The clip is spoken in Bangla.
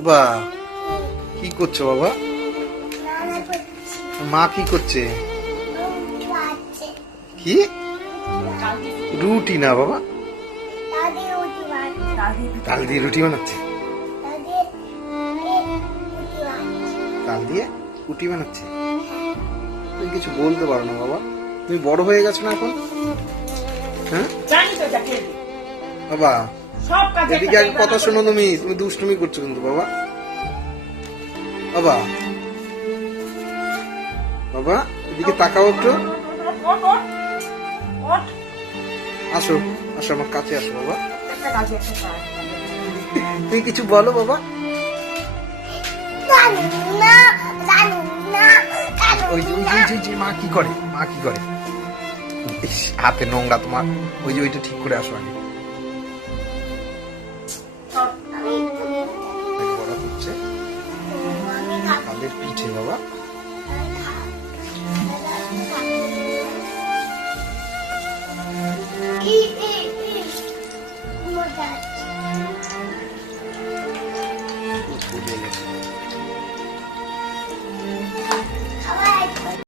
বাবা কি করছো বাবা? মা কি করছে? কি রুটি না বাবা, তাল দিয়ে রুটি বানাচ্ছে। তাল দিয়ে রুটি বানাচ্ছে। তুমি কিছু বলতে পারো না বাবা, তুমি বড় হয়ে গেছো না এখন? হ্যাঁ বাবা, এদিকে আগে কথা শোনো। তুমি দুষ্টুমি করছো কিন্তু বাবা। বাবা বাবা এদিকে তাকাও একটু। আসো আসো আমার কাছে আসো বাবা। তুমি কিছু বলো বাবা। ওই যে মা কি করে, মা কি করে? হাতে নোংরা তোমার। ওই যে ওইটা ঠিক করে আসো আগে। বড় হচ্ছে তাদের পিঠে বাবা। ভুলে গেছে।